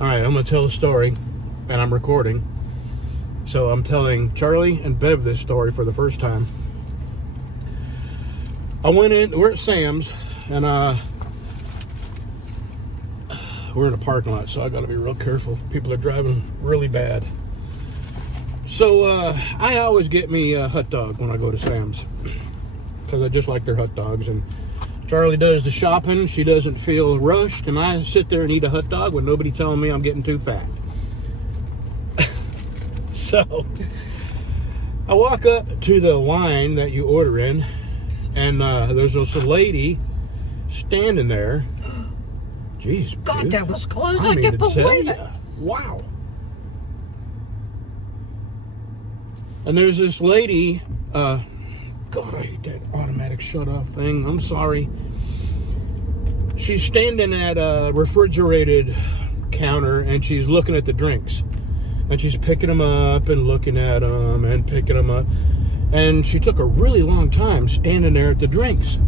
All right, I'm going to tell a story, and I'm recording. So I'm telling Charlie and Bev this story for the first time. I went in, we're at Sam's, and we're in a parking lot, so I got to be real careful. People are driving really bad. So I always get me a hot dog when I go to Sam's, because I just like their hot dogs. And Charlie does the shopping. She doesn't feel rushed, and I sit there and eat a hot dog with nobody telling me I'm getting too fat. So I walk up to the line that you order in, and there's this lady standing there. Jeez, God, dude. that was close. I I can't believe it. Wow. And there's this lady, God, I hate that automatic shut-off thing. I'm sorry. She's standing at a refrigerated counter, and she's looking at the drinks. And she's picking them up and looking at them and picking them up. And she took a really long time standing there at the drinks.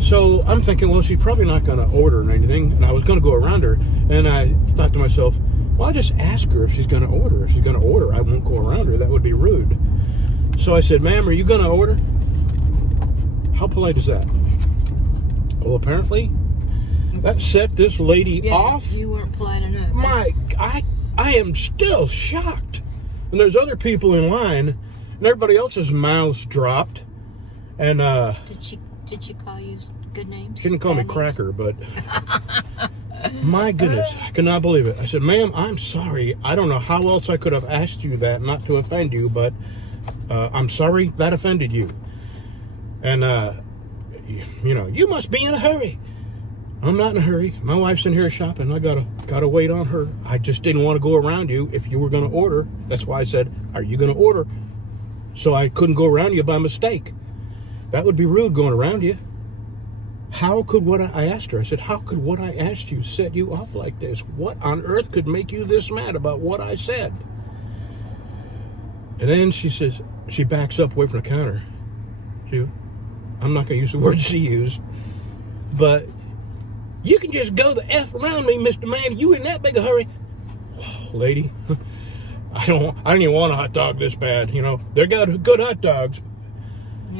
So I'm thinking, well, she's probably not going to order anything. And I was going to go around her. And I thought to myself, well, I'll just ask her if she's going to order. If she's going to order, I won't go around her. That would be rude. So I said, ma'am, are you going to order? How polite is that? Well, apparently, that set this lady off. You weren't polite enough. I am still shocked. And there's other people in line, and everybody else's mouths dropped. And Did she call you good names? She didn't call me cracker, but my goodness, I could not believe it. I said, ma'am, I'm sorry. I don't know how else I could have asked you that, not to offend you, but I'm sorry that offended you. And, you must be in a hurry. I'm not in a hurry. My wife's in here shopping. I gotta wait on her. I just didn't want to go around you if you were going to order. That's why I said, are you going to order? So I couldn't go around you by mistake. That would be rude going around you. How could I asked her? I said, how could what I asked you set you off like this? What on earth could make you this mad about what I said? And then she says, she backs up away from the counter. I'm not going to use the word she used, but you can just go the F around me, Mr. Man. You in that big a hurry? Whoa, lady, I don't even want a hot dog this bad. They got good hot dogs.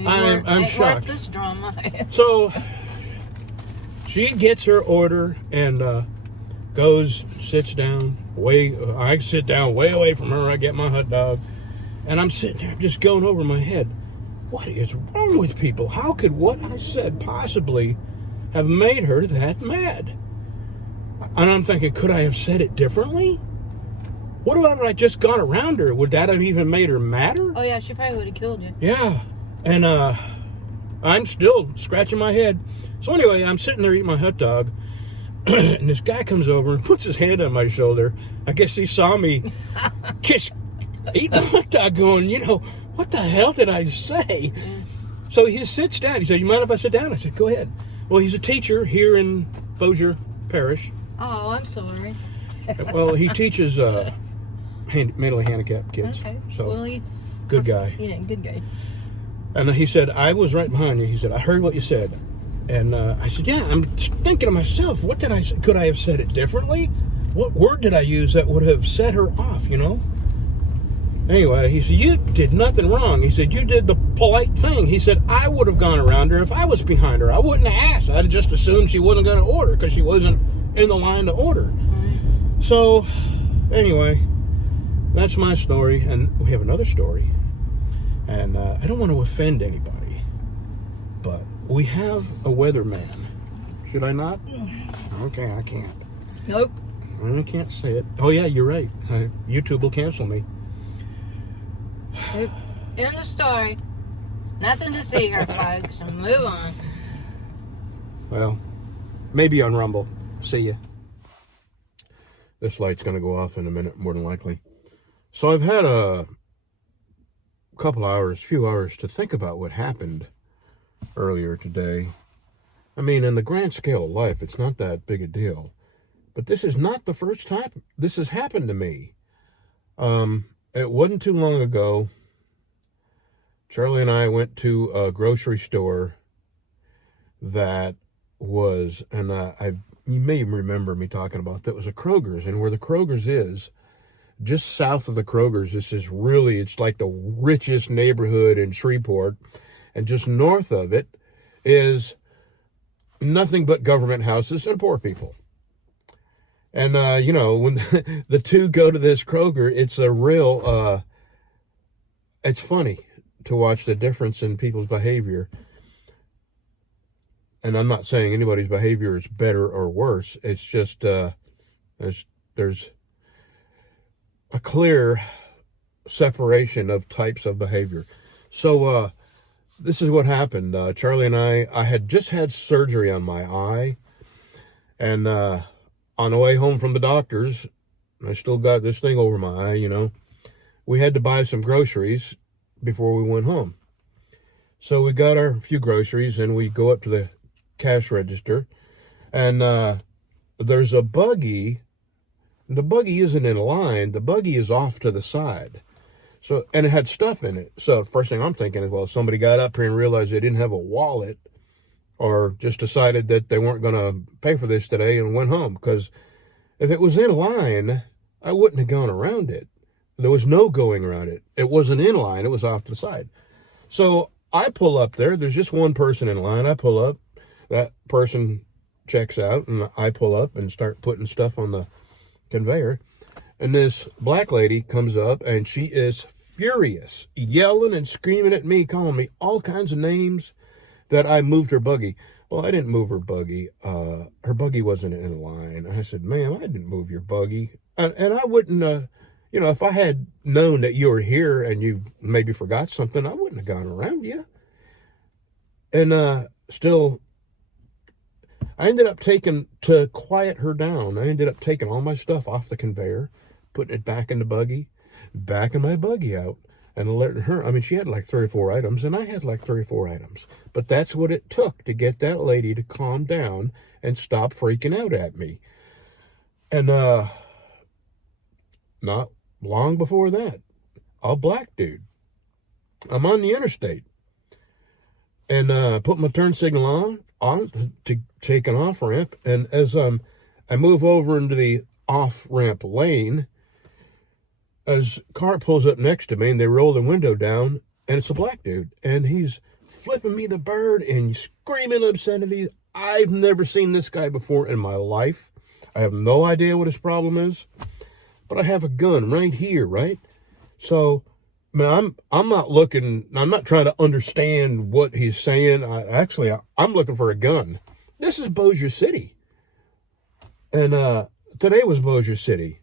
I'm shocked. This drama. So she gets her order and goes, sits down. I sit down way away from her. I get my hot dog, and I'm sitting there just going over my head. What is wrong with people? How could what I said possibly have made her that mad? And I'm thinking, could I have said it differently? What about if I just gone around her? Would that have even made her madder? Oh, yeah, she probably would have killed you. Yeah. And I'm still scratching my head. So anyway, I'm sitting there eating my hot dog, and this guy comes over and puts his hand on my shoulder. I guess he saw me eat my hot dog going, what the hell did I say? So he sits down. He said, you mind if I sit down? I said, go ahead. Well, he's a teacher here in Bossier Parish. Oh, I'm sorry. Well, he teaches mentally handicapped kids. Okay. So, well, he's good guy. Yeah, good guy. And he said, I was right behind you. He said, I heard what you said. And I said, yeah, I'm thinking to myself, what did I say? Could I have said it differently? What word did I use that would have set her off, Anyway, he said, you did nothing wrong. He said, you did the polite thing. He said, I would have gone around her if I was behind her. I wouldn't have asked. I'd just assumed she wasn't going to order because she wasn't in the line to order. Right. So, anyway, that's my story. And we have another story. And I don't want to offend anybody, but we have a weatherman. Should I not? Okay, I can't. Nope. I can't say it. Oh, yeah, you're right. YouTube will cancel me. End the story. Nothing to see here, folks. So move on. Well, maybe on Rumble. See ya. This light's going to go off in a minute, more than likely. So I've had a few hours to think about what happened earlier today. I mean, in the grand scale of life, it's not that big a deal. But this is not the first time this has happened to me. It wasn't too long ago. Charlie and I went to a grocery store that was, and you may remember me talking about that was a Kroger's, and where the Kroger's is, just south of the Kroger's, it's like the richest neighborhood in Shreveport, and just north of it is nothing but government houses and poor people. And, when the two go to this Kroger, it's a real, it's funny to watch the difference in people's behavior. And I'm not saying anybody's behavior is better or worse. It's just, there's a clear separation of types of behavior. So, this is what happened. Charlie and I had just had surgery on my eye. And, on the way home from the doctor's, I still got this thing over my eye, we had to buy some groceries before we went home. So we got our few groceries and we go up to the cash register, and there's a buggy. The buggy isn't in line. The buggy is off to the side. So, and it had stuff in it. So first thing I'm thinking is, well, somebody got up here and realized they didn't have a wallet, or just decided that they weren't going to pay for this today and went home. Because if it was in line, I wouldn't have gone around it. There was no going around it. It wasn't in line. It was off to the side. So I pull up there. There's just one person in line. I pull up. That person checks out, and I pull up and start putting stuff on the conveyor. And this black lady comes up, and she is furious, yelling and screaming at me, calling me all kinds of names, that I moved her buggy. Well, I didn't move her buggy. Her buggy wasn't in line. I said, ma'am, I didn't move your buggy. And I wouldn't, if I had known that you were here and you maybe forgot something, I wouldn't have gone around you. And still, I ended up to quiet her down, I ended up taking all my stuff off the conveyor, putting it back in the buggy, backing my buggy out, and letting her, she had like 3 or 4 items, and I had like 3 or 4 items. But that's what it took to get that lady to calm down and stop freaking out at me. And not long before that, a black dude, I'm on the interstate, and put my turn signal on to take an off-ramp, and as I move over into the off-ramp lane, as car pulls up next to me, and they roll the window down, and it's a black dude, and he's flipping me the bird and screaming obscenities. I've never seen this guy before in my life. I have no idea what his problem is, but I have a gun right here, right? So, I'm not looking, I'm not trying to understand what he's saying. I'm looking for a gun. This is Bossier City. And today was Bossier City.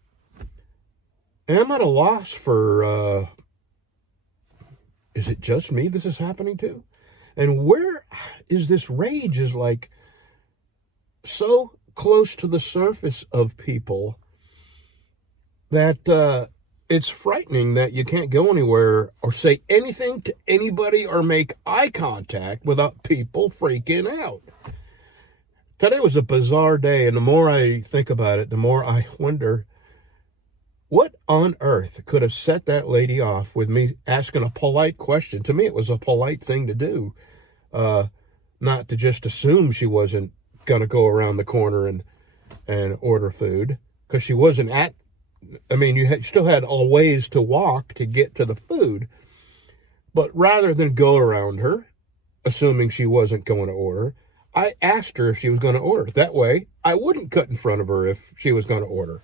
And I'm at a loss for, is it just me this is happening to? And where is this rage is like so close to the surface of people that it's frightening that you can't go anywhere or say anything to anybody or make eye contact without people freaking out. Today was a bizarre day, and the more I think about it, the more I wonder, what on earth could have set that lady off with me asking a polite question? To me, it was a polite thing to do, not to just assume she wasn't going to go around the corner and order food, because she wasn't at, you still had a ways to walk to get to the food. But rather than go around her, assuming she wasn't going to order, I asked her if she was going to order. That way, I wouldn't cut in front of her if she was going to order.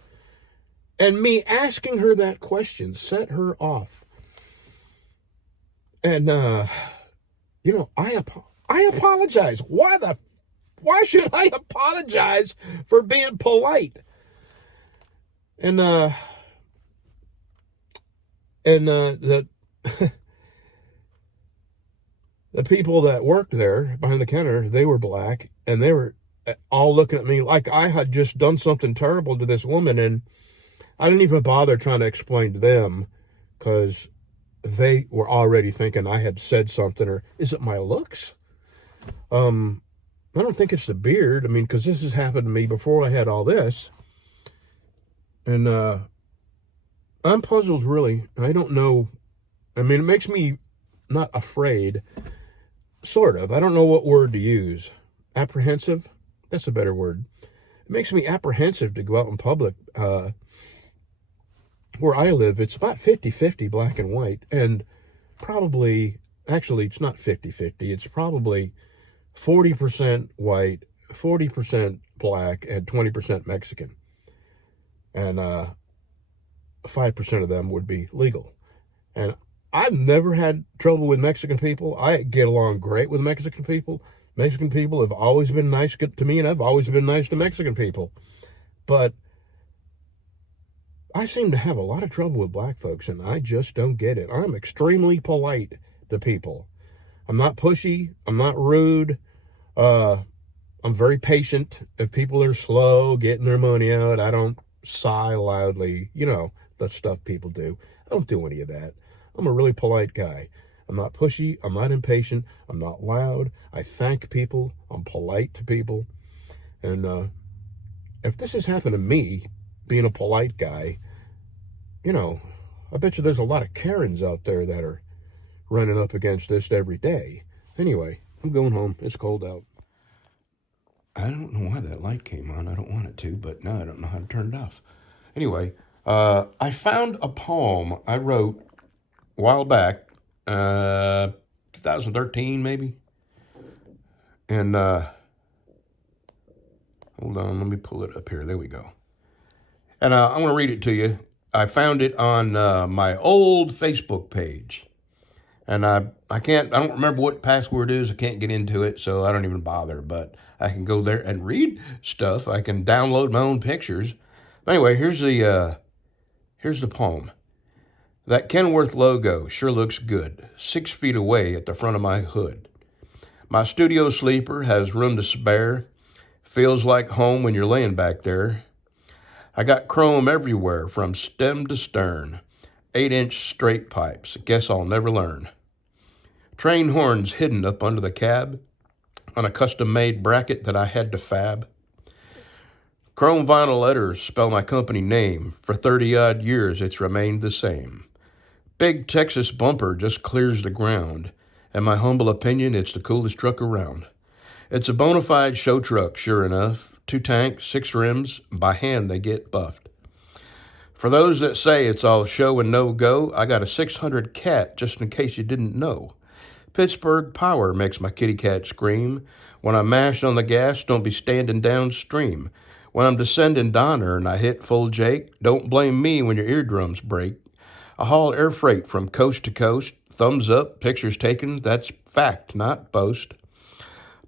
And me asking her that question set her off. And, I apologize. Why should I apologize for being polite? And the the people that worked there behind the counter, they were black, and they were all looking at me like I had just done something terrible to this woman, and I didn't even bother trying to explain to them, because they were already thinking I had said something, or is it my looks? I don't think it's the beard. Because this has happened to me before I had all this. And I'm puzzled, really. I don't know. It makes me not afraid, sort of. I don't know what word to use. Apprehensive? That's a better word. it makes me apprehensive to go out in public. Where I live, it's about 50-50 black and white, and probably, actually, it's not 50-50. It's probably 40% white, 40% black, and 20% Mexican. And 5% of them would be legal. And I've never had trouble with Mexican people. I get along great with Mexican people. Mexican people have always been nice to me, and I've always been nice to Mexican people. But I seem to have a lot of trouble with black folks, and I just don't get it. I'm extremely polite to people. I'm not pushy. I'm not rude. I'm very patient. If people are slow getting their money out, I don't sigh loudly. You know, the stuff people do. I don't do any of that. I'm a really polite guy. I'm not pushy. I'm not impatient. I'm not loud. I thank people. I'm polite to people. And if this has happened to me, being a polite guy, you know, I bet you there's a lot of Karens out there that are running up against this every day. Anyway, I'm going home. It's cold out. I don't know why that light came on. I don't want it to, but now I don't know how to turn it off. Anyway, I found a poem I wrote a while back, 2013 maybe. And hold on, let me pull it up here. There we go. And I'm going to read it to you. I found it on my old Facebook page. And I don't remember what password is. I can't get into it, so I don't even bother. But I can go there and read stuff. I can download my own pictures. Anyway, here's the poem. That Kenworth logo sure looks good, 6 feet away at the front of my hood. My studio sleeper has room to spare. Feels like home when you're laying back there. I got chrome everywhere from stem to stern. 8-inch straight pipes. Guess I'll never learn. Train horns hidden up under the cab on a custom-made bracket that I had to fab. Chrome vinyl letters spell my company name. For 30-odd years, it's remained the same. Big Texas bumper just clears the ground. In my humble opinion, it's the coolest truck around. It's a bona fide show truck, sure enough. 2 tanks, 6 rims, by hand they get buffed. For those that say it's all show and no go, I got a 600 cat, just in case you didn't know. Pittsburgh Power makes my kitty cat scream. When I mash on the gas, don't be standing downstream. When I'm descending Donner and I hit full Jake, don't blame me when your eardrums break. I haul air freight from coast to coast. Thumbs up, pictures taken, that's fact, not boast.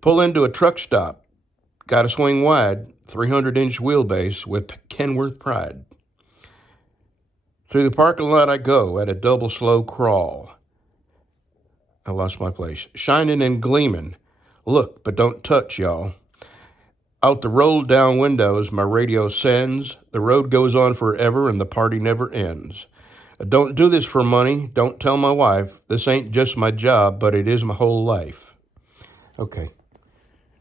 Pull into a truck stop. Got to swing wide, 300-inch wheelbase with Kenworth pride. Through the parking lot I go at a double slow crawl. I lost my place. Shining and gleaming. Look, but don't touch, y'all. Out the rolled down windows, my radio sends. The road goes on forever and the party never ends. I don't do this for money. Don't tell my wife. This ain't just my job, but it is my whole life. Okay.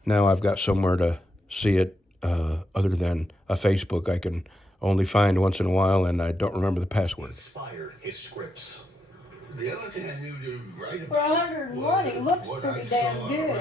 Now I've got somewhere to see it other than a Facebook I can only find once in a while, and I don't remember the password. Inspired his scripts. The other thing I knew to write For 101, he looks pretty damn good.